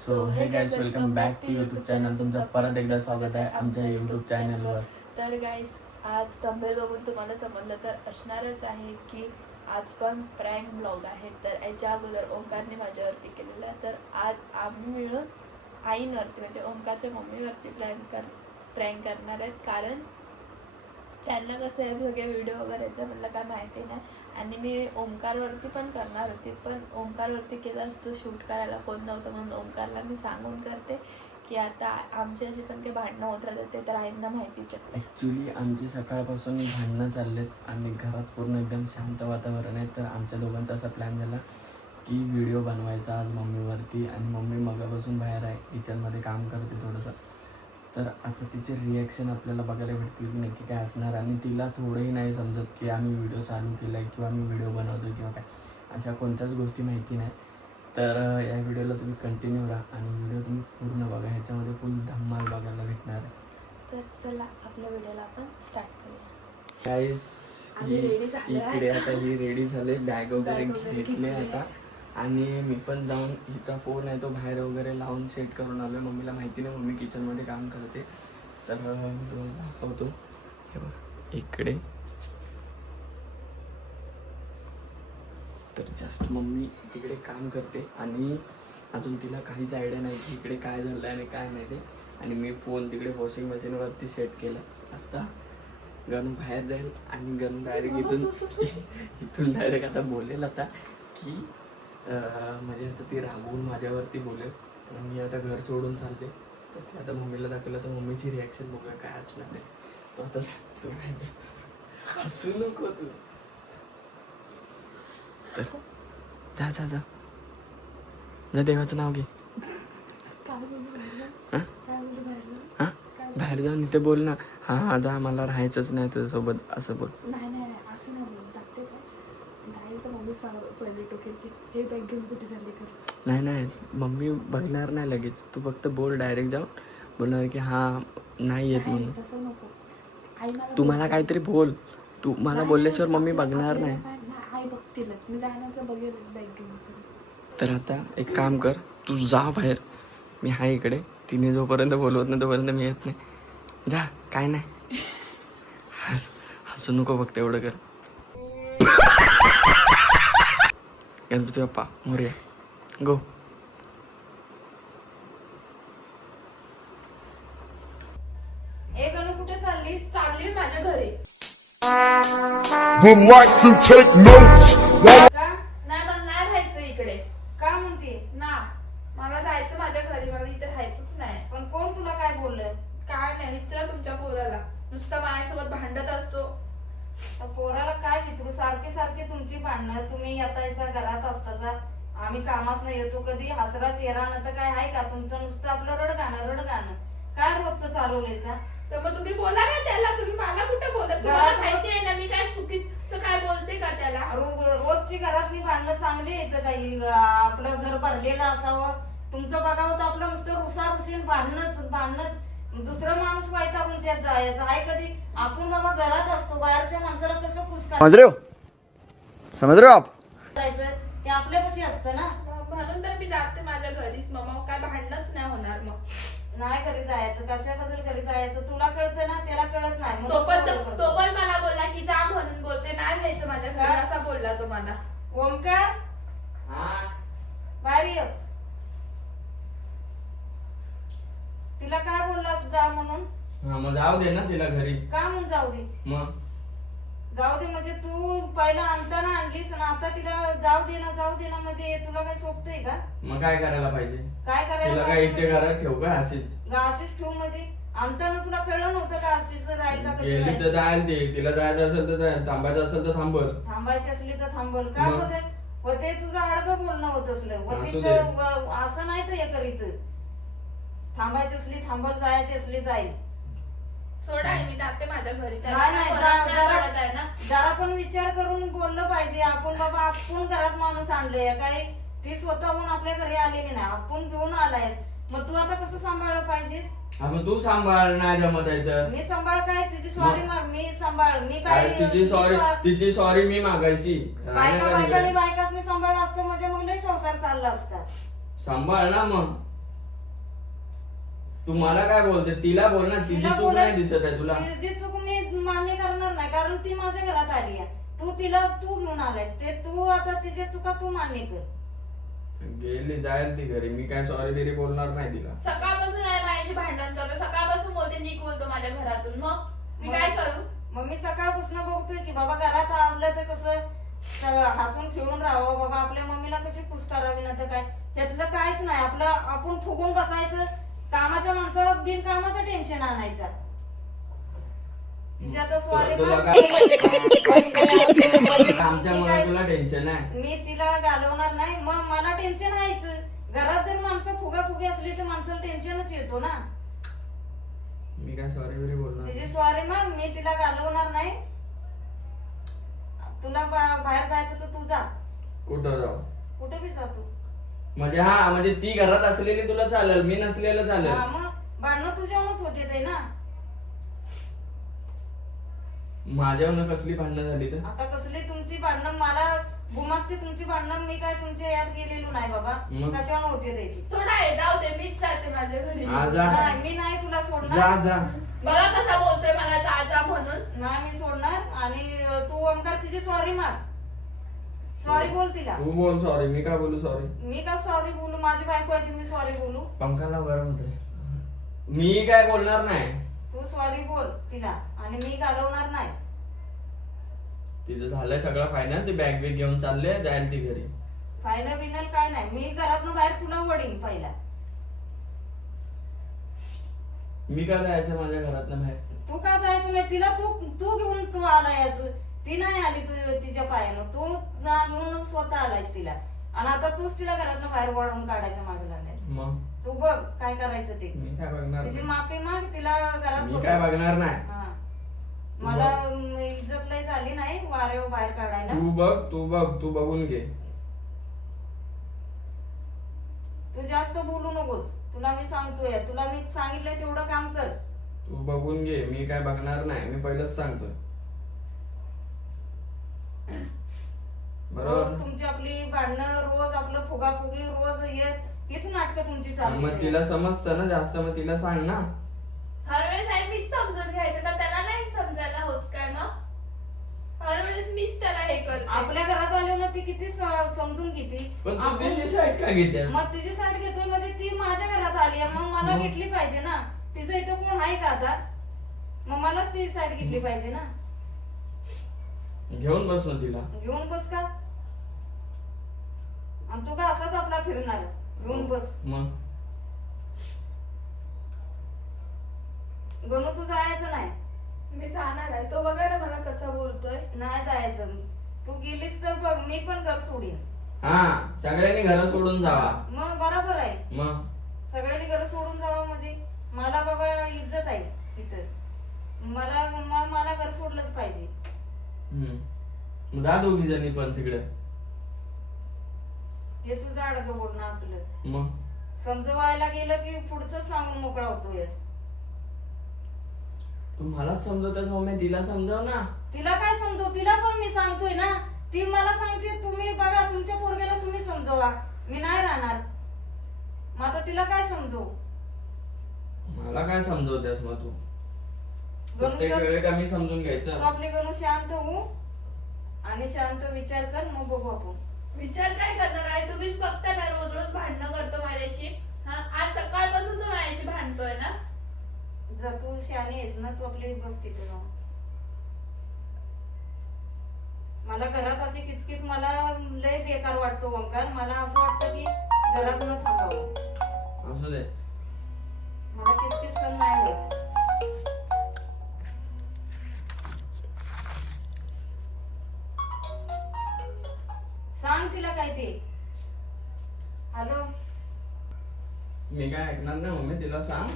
So hey guys, welcome back to YouTube channel. तुमचं परत एकदा स्वागत आहे आमच्या यूट्यूब चॅनलवर. तर गाइस, आज थंबनेल बघून तुम्हाला समजलं तर असणारच आहे की आज पण प्रँक ब्लॉग आहे. तर याच्या अगोदर ओंकारने माझ्यावरती केलेला, तर आज आम्ही मिळून आईंवरती म्हणजे ओंकारच्या मम्मीवरती प्रँक करणार आहेत. कारण त्यांना कसं आहे सगळे व्हिडिओ वगैरेचं म्हटलं काय माहिती नाही. आणि मी ओंकारवरती पण करणार होती, पण ओंकारवरती केलं असतं शूट करायला कोण नव्हतं, म्हणून ओंकारला मी सांगून करते की आता आमची अशी पण काही भांडणं होत राहतात, ते तर आईंना माहितीच आहे. ॲक्च्युली आमची सकाळपासून भांडणं चाललेत आणि घरात पूर्ण एकदम शांत वातावरण आहे. तर आमच्या दोघांचा असा प्लॅन झाला की व्हिडिओ बनवायचा आज मम्मीवरती. आणि मम्मी मगापासून बाहेर आहे, किचनमध्ये काम करते थोडंसं. तर आता तिचे रिॲक्शन आपल्याला बघायला भेटतील की नक्की काय असणार. आणि तिला थोडंही नाही समजत की आम्ही व्हिडिओ चालू केला आहे किंवा आम्ही व्हिडिओ बनवतो किंवा काय, अशा कोणत्याच गोष्टी माहिती नाही. तर या व्हिडिओला तुम्ही कंटिन्यू राहा आणि व्हिडिओ तुम्ही पूर्ण बघा, ह्याच्यामध्ये फुल धम्माल बघायला भेटणार आहे. तर चला आपल्या व्हिडिओला आपण स्टार्ट करूया. गाईस, इकडे आता ही रेडी झाले, बॅग वगैरे घेतले आता. आणि मी पण जाऊन हिचा फोन आहे तो बाहेर वगैरे लावून सेट करून आलो. मम्मीला माहिती नाही मम्मी किचनमध्ये काम करते. तर दाखवतो, हे बघा इकडे. तर जस्ट मम्मी तिकडे काम करते आणि अजून तिला काहीच आयडिया नाही की इकडे काय झालं आहे आणि काय नाही ते. आणि मी फोन तिकडे वॉशिंग मशीनवरती सेट केला. आता गण बाहेर जाईल आणि गण डायरेक्ट इथून डायरेक्ट आता बोलेल आता की म्हणजे आता ती रागवून माझ्यावरती बोलेल. मी आता घर सोडून चालले. तर ते आता मम्मीला दाखवलं तर मम्मीची रिॲक्शन बघूया काय असणार ते. तो आता तू हसू नको तू. तर जा जा जा जा, देवाचं नाव घे. बाहेर जाऊन इथे बोल ना. हा जा, मला राहायचंच नाही तुझ्यासोबत असं बोल. नाही नाही असं नाही बोलत, जाते काय जाईल तर मम्मीच मला पहिले टोकेल की हे बॅग घेऊन कुठे चालली कर. नाही नाही, मम्मी बघणार नाही लगेच. तू फक्त बोल, डायरेक्ट जाऊन बोलणार की हा नाही येत म्हणून. तसं नको, आई मला तू मला काहीतरी बोल. तू मला बोलल्याशिवाय मम्मी बघणार नाही. आई बघतीलच, मी जाणार तर बघेलच बॅग घेऊन. तर आता एक काम कर, तू जा बाहेर, मी आहे इकडे. तिने जोपर्यंत बोलवत नाही तोपर्यंत मी येत नाही. जा, काय नाही. हसू नको फक्त एवढं कर. गणपती बाप्पा मोरया. गो. कुठे चाललीस? चालली माझ्या घरी. would like to take notes. नाही, मला नाही राहायचं इकडे. का म्हणते? ना मला जायचं माझ्या घरी, मला इथे राहायचंच नाही. पण कोण तुला काय बोललं? काय नाही, विचारा तुमच्या पोराला. नुसता माझ्यासोबत भांडत असतो. तर पोराला काय विचारू? सारखे सारखे तुमची भांडणं. तुम्ही आता अशा घरात असतासा, आम्ही कामास नाही येतो कधी. हसरा चेहरा न तर काय आहे का तुमचं? नुसतं आपलं रडगाणं काय रोजचं चालवलंयसा? तर मग तुम्ही बोला ना त्याला. तुम्ही मला कुठे बोलत? तुम्हाला माहिती आहे ना मी काय चुकीचं काय बोलते का त्याला? रोजची घरातली भांडणं चांगली येतं काही? आपलं घर भरलेलं असावं. तुमचं बघावं तर आपलं नुसतं रुसारुसीन भांडणच. दुसरा माणूस वैतागून त्यात जायचं आहे कधी? आपण बाबा घरात असतो, बाहेरच्या माणसाला कसं खुश समझ रहे हो आप? करायचं ते आपल्यापाशी असतं ना. म्हणून तर मी जाते माझ्या घरीच. मग काय भांडणच नाही होणार. मग नाही घरी जायचं, कशाबद्दल घरी जायचं? तुला कळतं ना, त्याला कळत नाही. तो पण मला बोलला की जा म्हणून बोलते, नाही राहायचं माझ्या घरी असा बोलला तो मला. ओमकार, बाहेर ये. तिला काय बोललास जा म्हणून? हा, मग जाऊ दे ना तिला घरी. का म्हणून जाऊ दे? मग जाऊ दे म्हणजे तू पहिला आणताना आणलीस ना, आता तिला जाऊ दे ना म्हणजे तुला काय सोपतंय का? मग काय करायला पाहिजे? काय तिला करायला काय इथे पाहिजे? घरात ठेवू का अशीच? अशीच ठेवू म्हणजे? आणताना तुला कळलं नव्हतं का अशीच राहील का कशी गेली राहील? तर जाईल ती. तिला जायचं असेल तर जाईल, थांबायचं असेल तर थांबल. थांबायची असली तर थांबल का? मग? होते तुझं अडगं बोलणं होत असलं. असू दे. असं नाही तर हे करीत. थांबायची असली थांबल, जायची असली जाईल. सोडा, मी जाते माझ्या घरी. नाही, जरा पण विचार करून बोललं पाहिजे. आपण बाबा आपण घरात माणूस आणलंय काय? ती स्वतःहून आपल्या घरी आलेली नाही, आपण घेऊन आलायस. मग तू आता कसं सांभाळलं पाहिजेस? मग तू सांभाळ, नाही जमत आहे तर. मी सांभाळ काय? तिची सॉरी माग, मी सांभाळ. मी काय तिची सॉरी मी मागायची? बायकाने बायकासने सांभाळलं असतं म्हणजे मग लई संसार चालला असता. सांभाळ ना मग. तू मला काय बोलते? तिला बोल ना, तिची तिला चूक बोलायचं- नाही दिसत आहे तुला. तिची चूक मी मान्य करणार नाही, कारण ती माझ्या घरात आली आहे. तू घेऊन आलायस, ते तू आता तिच्या चुका तू मान्य कर. गेली जाईल ती घरी, मी काय सॉरी बिरी बोलणार नाही तिला. सकाळपासून आहे माझ्याशी भांडण करतो, सकाळपासून बोलते निक बोलतो माझ्या घरातून, मग मी काय करू? मग मी सकाळपासून बघतोय की बाबा घरात आलं तर कसं हसून खेळून राहावं बाबा, आपल्या मम्मीला कशी खुश करावी ना तर काय, त्यातलं काहीच नाही. आपलं आपण फुगून बसायचं, कामाच्या माणसाला बिनकामाचं टेन्शन आणायचं. तिच्या आता सॉरी तुला मग काय आमच्यामुळे तुला टेन्शन आहे? मी तिला घालवणार नाही, मग मला टेन्शन आहेच. घरात जर माणसं फुगाफुगी असली तर माणसाला टेन्शनच येतो ना. मी काय सॉरी बिरी बोलणार तिची नाही. सॉरी मग मी तिला घालवणार नाही. तुला बाहेर जायचं तर तू जा, कुठं जाऊ? कुठे बी जा तू. म्हणजे ती घरात असलेली तुला चालेल, मी नसलेलं हा, चालेल. मग भांडणं तुझ्यावरच होते ते ना. माझ्यावर कसली भांडणं झाली तर? आता कसली तुमची भांडणं, मला गुमास्ती तुमची भांडणं, मी काय तुमच्या यात गेलेलो नाही बाबा. मग? कशावर होते त्याची. सोडा हे, जाऊ दे, मीच जाते माझ्या घरी. हा, जा. नाही, मी नाही तुला जा सोडणार. जा. बघा कसा बोलतोय मला जा जा म्हणून. नाही मी सोडणार. आणि तू ओमकार तिची सॉरी माग, सॉरी बोल तिला. तू बोल सॉरी, मी काय बोलू सॉरी? मी का सॉरी बोलू? माझी बायको आहे ती, मी सॉरी बोलू? पंखाला गरम होतंय. मी काय बोलणार नाही. तू सॉरी बोल तिला, आणि मी घालवणार नाही. तिचं झालंय सगळं फायनल, ती बॅग बिग घेऊन चालले, जाईल ती घरी. फायनल बिनल काय नाही, मी घरातनं बाहेर तुला वडीन पहिला. मी का जायचं माझ्या घरातनं बाहेर? तू का जायचं नाही तिला? तू घेऊन तू आलायस, ती नाही आली तिच्या पायानं, तू घेऊन स्वतः आलायस तिला. आणि आता तूच तिला घरातनं बाहेर वळून काढायच्या मागे लागलाय. मग तू बघ काय करायचं ते. मी काय बघणार तिची नाही. माफी माग, तिला घरात मी बसव. काय बघणार नाही. हा. मला इज्जत लय झाली नाही वाऱ्यावर बाहेर काढायला. तू बघून घे. तू जास्त बोलू नकोस, तुला मी सांगतोय. तुला मी सांगितलंय तेवढं काम कर. तू बघून घे, मी काय बघणार नाही, मी पहिलंच सांगतोय. बरोबर. रोज तुमची आपली भांडणं, रोज आपलं फुगाफुगी, रोज हीच नाटकं तुमची चालू मग आहेत. तिला समजतं ना जास्त, मग तिला सांग ना. हर वेळेस आई मीच समजून घ्यायचं का? त्याला नाही समजायला होत काय मग? हर वेळेस मीच त्याला हे करते. आपल्या घरात आली ना ती किती समजून घेते. पण तू आपण- तिची साईड का घेतेस? मग तिची साईड घेतोय म्हणजे ती माझ्या घरात आली आहे, मग मला मग? घेतली पाहिजे ना. तिचं इथं कोण आहे का आता? मग मलाच ती साईड घेतली पाहिजे ना. घेऊन बस ना तिला. घेऊन बस का? आणि तू का असाच आपला फिरणार? घेऊन बस. मग गणू तू जायचं नाही. मी जाणार आहे, तो बघा ना मला कसा बोलतोय. नाही जायचं. तू गेलीस तर बघ मी पण घर सोडीन. हा, सगळ्यांनी घर सोडून जावा. मग बरोबर आहे. मग सगळ्यांनी घर सोडून जावं म्हणजे मला बाबा इज्जत आहे इथं. मला घर सोडलंच पाहिजे. मग जा दोघी जणी पण तिकडे. हे तुझं अडकं बोलणं असलं. मग समजवायला गेलं की पुढचं सांगून मोकळा होतोयस. तू मलाच समजवतेस मम्मी, तिला समजव ना. तिला काय समजव? तिला पण मी सांगतोय ना. ती मला सांगते तुम्ही बघा तुमच्या पोरग्याला तुम्ही समजवा, मी नाही राहणार. मग आता तिला काय समजवू? मला काय समजवतेस मग तू? प्रत्येक गणूचं- वेळी का मी समजून तू घ्यायचं? आपली गणू शांत हो आणि शांत विचार कर, मग बघू आपण. विचार काय करणार आहे? तुम्हीच बघता ना रोज रोज भांडणं करतो माझ्याशी. हा, आज सकाळपासून तो माझ्याशी भांडतोय ना. जर तू शहाणी आहेस ना, तू आपली बस तिथे जाऊन. मला घरात अशी किचकिच मला लय बेकार वाटतो ओंकार. मला असं वाटतं की घरात न थांबावं. असू दे. मला किचकिच पण नाही होत. सांग तिला काय ते. हॅलो, मी काय ऐकणार नाही मम्मी, तिला सांग.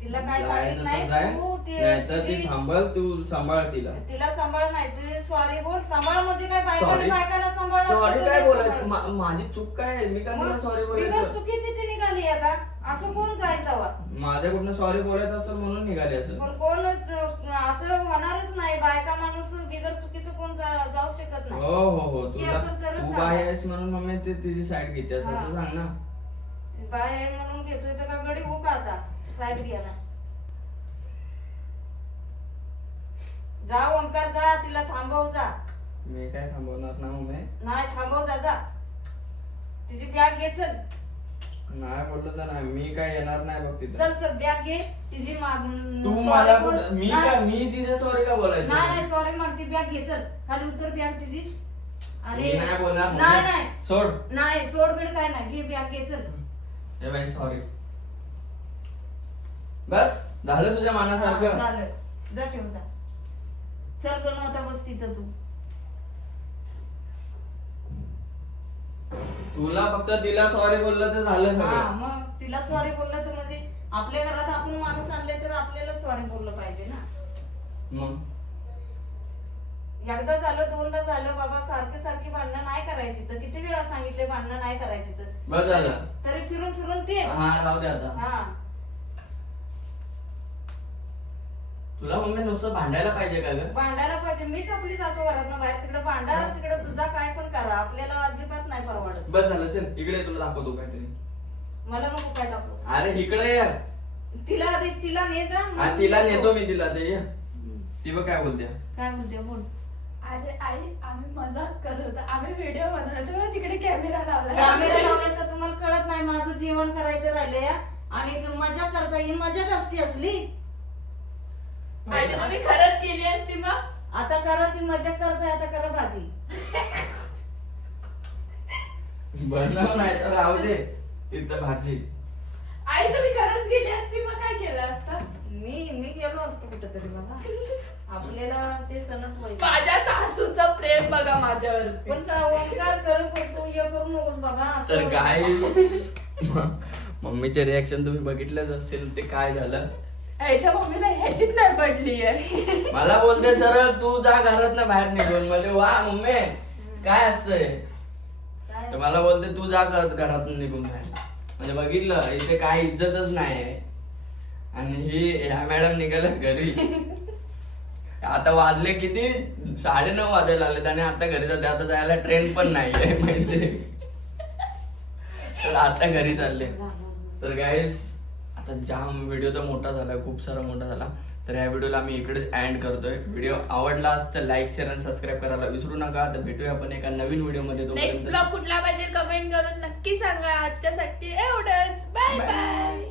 तिला काय जायचं सांगितलं तर नाही जाय, तू. नाहीतर ती थांबल, तू सांभाळ तिला. तिला सांभाळ नाही, तू सॉरी बोल. सांभाळ म्हणजे काय? बायकोने Sorry? बायकाला सांभाळ सॉरी काय बोलायचं? माझी चूक काय आहे? मी का तिला सॉरी बोलायचं? चुकीची ती निघाली आहे का? असं कोण जाईल तेव्हा? माझ्याकडनं सॉरी बोलायचं असेल म्हणून निघाली असेल. पण कोण असं होणारच नाही. बायका माणूस बिगर चुकीचं कोण जाऊ शकत नाही. हो हो हो, चुकी तुला असेल तरच तू जाणार. बाय आहेस म्हणून मम्मी ते तिची साईड घेतेस हा. असं सांग ना. बाय आहे म्हणून घेतोय तर का गडी हो का आता साईड घ्यायला. जा ओंकार जा, तिला थांबव जा. मी काय थांबवणार ना मम्मी. नाही थांबव जा जा. तिची बॅग घे चल. नाही बोललो तर नाही, मी काय येणार नाही बघ तिथं. चल चल बॅग घे तिची तू मला कुठं- मी तिथे सॉरी का बोलायचं. नाही सॉरी मग ती बॅग घे चल. खाली उतर बॅग तिची. मी नाही बोलणार मम्मी. नाही नाही सोड. नाही सोड बिड काय नाही, घे बॅग घे चल. ए बाई सॉरी. बस झालं तुझ्या हा, मनासारखं. झालं. जा ठेव जा. चल गं नव्हता बस तिथं तू. तुला फक्त तिला सॉरी बोललं तर झालं हा सगळं. मग तिला सॉरी बोललं तर म्हणजे आपल्या घरात आपण माणूस आणले तर आपल्याला सॉरी बोललं पाहिजे ना. मग एकदा झालं दोनदा झालं बाबा, सारखे सारखी भांडणं नाही करायची. तर किती वेळा सांगितले भांडणं नाही करायची तर बस झालं. तरी फिरून फिरून तेच. हा राहू दे आता. हा तुला मम्मी नुसतं भांडायला पाहिजे का ग. भांडायला पाहिजे. मीच आपली जातो घरातनं बाहेर, तिकडे भांडा तिकडे तुझा काय पण करा, आपल्याला अजिबात नाही परवडत. बस झालं चल इकडे तुला दाखवतो काहीतरी. मला नको काय टाकूस. अरे इकडे ये. तिला तिला ने जा मग हा, मी तिला येतो. नेतो मी तिला ते ये. ती बघ काय बोलते. काय म्हणते बोल. अरे आई आम्ही मजाक करत होतो, आम्ही व्हिडिओ बनवतो तेव्हा तिकडे कॅमेरा लावला. कॅमेरा लावण्याचं तुम्हाला कळत नाही. माझं जेवण करायचं राहिलंय आणि मजा करता येईल. मजाच असती असली. आणि तुम्ही खरंच केली असती मग. आता करा ती मजा करताय, आता करा भाजी. बनव नाही तर राहू दे तिथं भाजी. आई तुम्ही खरंच गेली असती मग काय केलं असतं. मी गेलो असतो कुठेतरी बघा. आपल्याला ते सणच व्हायचं. माझ्या सासूचं प्रेम बघा माझ्यावर. पण ओंकार करत होतो हे करू नकोस बाबा असं. तर गाईस मम्मीचे रिॲक्शन तुम्ही बघितलंच असेल ते काय झालं. ह्याच्या मम्मीला ह्याचीच नाही पडली आहे. मला बोलते सरळ तू जा घरात ना बाहेर निघून. म्हणजे वा मम्मी काय असतंय. काय? तर मला बोलते तू जा घरात निघून बाहेर. म्हणजे बघितलं इथे काय इज्जतच नाही आहे. आणि ही ह्या मॅडम निघाल्या घरी. आता वाजले किती 9:30 वाजायला लागले आणि आता घरी जाते. आता जायला ट्रेन पण नाहीये माहिती. तर आता घरी चालले. तर गाईस आता जाम व्हिडिओ तर मोठा झाला, खूप सारा मोठा झाला. तर ह्या व्हिडिओला आम्ही इकडेच एंड करतोय. व्हिडिओ आवडला तर लाईक शेअर आणि सबस्क्राईब करायला विसरू नका. तर भेटूया आपण एका नवीन व्हिडिओ मध्ये. नेक्स्ट ब्लॉग कुठला पाहिजे कमेंट करून नक्की सांगा. आजच्यासाठी एवढंच. Bye bye.